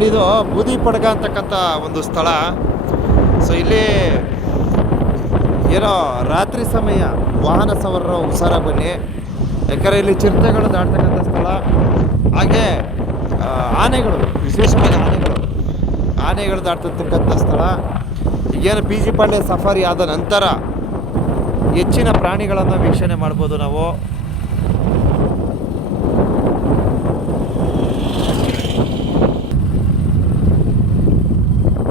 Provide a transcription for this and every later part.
ನೋಡಿ, ಇದು ಬೂದಿ ಪಡ್ಗ ಅಂತಕ್ಕಂಥ ಒಂದು ಸ್ಥಳ. ಸೊ ಇಲ್ಲಿ ಏನೋ ರಾತ್ರಿ ಸಮಯ ವಾಹನ ಸವಾರರು ಹುಷಾರ ಬನ್ನಿ, ಯಾಕಂದರೆ ಇಲ್ಲಿ ಚಿರತೆಗಳು ದಾಟ್ತಕ್ಕಂಥ ಸ್ಥಳ. ಹಾಗೆ ಆನೆಗಳು, ವಿಶೇಷವಾಗಿ ಆನೆಗಳು ದಾಟ್ತಕ್ಕಂಥ ಸ್ಥಳ. ಈಗೇನು ಪಿ ಜಿ ಪಾಳ್ಯ ಸಫಾರಿ ಆದ ನಂತರ ಹೆಚ್ಚಿನ ಪ್ರಾಣಿಗಳನ್ನು ವೀಕ್ಷಣೆ ಮಾಡ್ಬೋದು ನಾವು.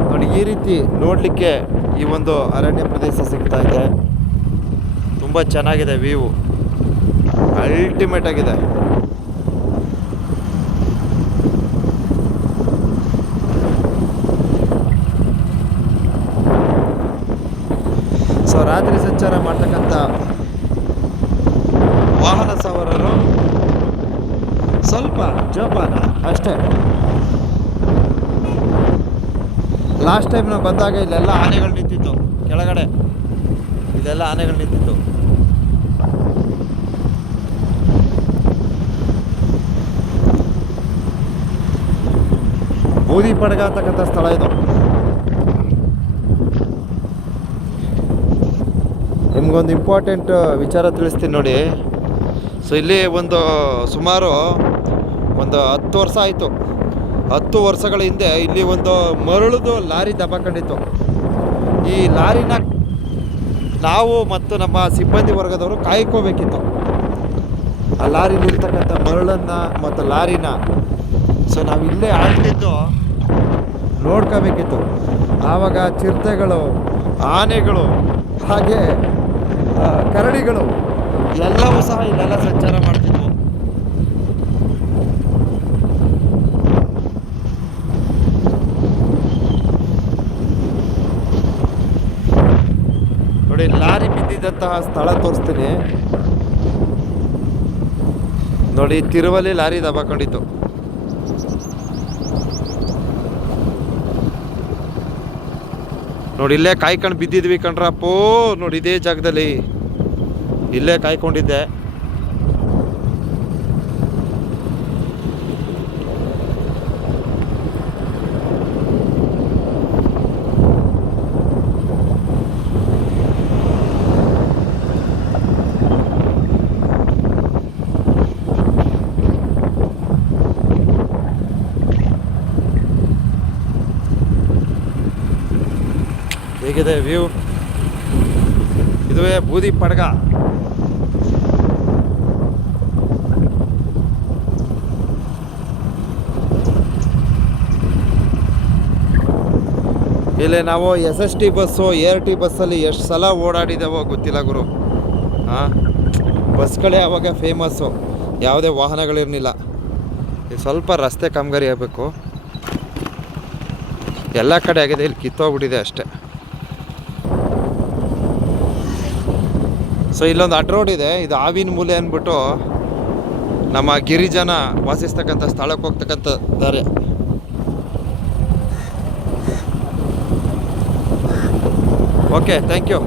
ನೋಡಿ, ಈ ರೀತಿ ನೋಡಲಿಕ್ಕೆ ಈ ಒಂದು ಅರಣ್ಯ ಪ್ರದೇಶ ಸಿಗ್ತಾ ಇದೆ. ತುಂಬ ಚೆನ್ನಾಗಿದೆ, ವ್ಯೂ ಅಲ್ಟಿಮೇಟ್ ಆಗಿದೆ. ಸೊ ರಾತ್ರಿ ಸಂಚಾರ ಮಾಡ್ತಕ್ಕಂಥ ವಾಹನ ಸವಾರರು ಸ್ವಲ್ಪ ಜೋಪಾನ ಅಷ್ಟೇ. ಲಾಸ್ಟ್ ಟೈಮ್ ನಾವು ಬಂದಾಗ ಇಲ್ಲೆಲ್ಲ ಆನೆಗಳು ನಿಂತಿತ್ತು, ಕೆಳಗಡೆ ಇದೆಲ್ಲ ಆನೆಗಳು ನಿಂತಿತ್ತು. ಬೂದಿ ಪಡ್ಗ ಅಂತಕ್ಕಂಥ ಸ್ಥಳ ಇದು. ನಿಮ್ಗೊಂದು ಇಂಪಾರ್ಟೆಂಟ್ ವಿಚಾರ ತಿಳಿಸ್ತೀನಿ ನೋಡಿ. ಸೊ ಇಲ್ಲಿ ಸುಮಾರು ಒಂದು 10 ವರ್ಷ ಆಯಿತು. 10 ವರ್ಷಗಳ ಹಿಂದೆ ಇಲ್ಲಿ ಒಂದು ಮರಳುದು ಲಾರಿ ದಬ್ಬಾಕೊಂಡಿತ್ತು. ಈ ಲಾರಿನ ನಾವು ಮತ್ತು ನಮ್ಮ ಸಿಬ್ಬಂದಿ ವರ್ಗದವರು ಕಾಯ್ಕೋಬೇಕಿತ್ತು, ಆ ಲಾರಿಲಿರ್ತಕ್ಕಂಥ ಮರಳನ್ನು ಮತ್ತು ಲಾರಿನ. ಸೊ ನಾವು ಇಲ್ಲೇ ಆಗ್ತಿದ್ದು ನೋಡ್ಕೋಬೇಕಿತ್ತು. ಆವಾಗ ಚಿರತೆಗಳು, ಆನೆಗಳು, ಹಾಗೆ ಕರಡಿಗಳು ಎಲ್ಲವೂ ಸಹ ಇಲ್ಲೆಲ್ಲ ಸಂಚಾರ ಮಾಡ್ತಿದ್ವು. ನೋಡಿ, ಲಾರಿ ಬಿದ್ದಿದ್ದಂತಹ ಸ್ಥಳ ತೋರಿಸ್ತೀನಿ ನೋಡಿ. ತಿರುವಲ್ಲಿ ಲಾರಿ ದಬ್ಬಾಕೊಂಡಿತ್ತು. ನೋಡಿ, ಇಲ್ಲೇ ಕಾಯ್ಕೊಂಡು ಬಿದ್ದಿದ್ವಿ ಕಣ್ರಪ್ಪೋ. ನೋಡಿ, ಇದೇ ಜಾಗದಲ್ಲಿ ಇಲ್ಲೇ ಕಾಯ್ಕೊಂಡಿದ್ದೆ. ಹೇಗಿದೆ ವ್ಯೂ? ಇದುವೇ ಬೂದಿ ಪಡ್ಗ. ಇಲ್ಲಿ ನಾವು SST ಬಸ್ಸು, ART ಬಸ್ಸಲ್ಲಿ ಎಷ್ಟು ಸಲ ಓಡಾಡಿದ್ದೇವೋ ಗೊತ್ತಿಲ್ಲ ಗುರು. ಬಸ್ಗಳೇ ಆವಾಗ ಫೇಮಸ್ಸು, ಯಾವುದೇ ವಾಹನಗಳಿರಲಿಲ್ಲ. ಇದು ಸ್ವಲ್ಪ ರಸ್ತೆ ಕಾಮಗಾರಿ ಆಗಬೇಕು. ಎಲ್ಲ ಕಡೆ ಆಗಿದೆ, ಇಲ್ಲಿ ಕಿತ್ತೋಗ್ಬಿಟ್ಟಿದೆ ಅಷ್ಟೇ. ಸೊ ಇಲ್ಲೊಂದು ಅಡ್ರೋಡ್ ಇದೆ, ಇದು ಆವಿನ ಮೂಲೆ ಅಂದ್ಬಿಟ್ಟು ನಮ್ಮ ಗಿರಿಜನ ವಾಸಿಸ್ತಕ್ಕಂಥ ಸ್ಥಳಕ್ಕೆ ಹೋಗ್ತಕ್ಕಂಥ ದಾರಿ. Okay, thank you.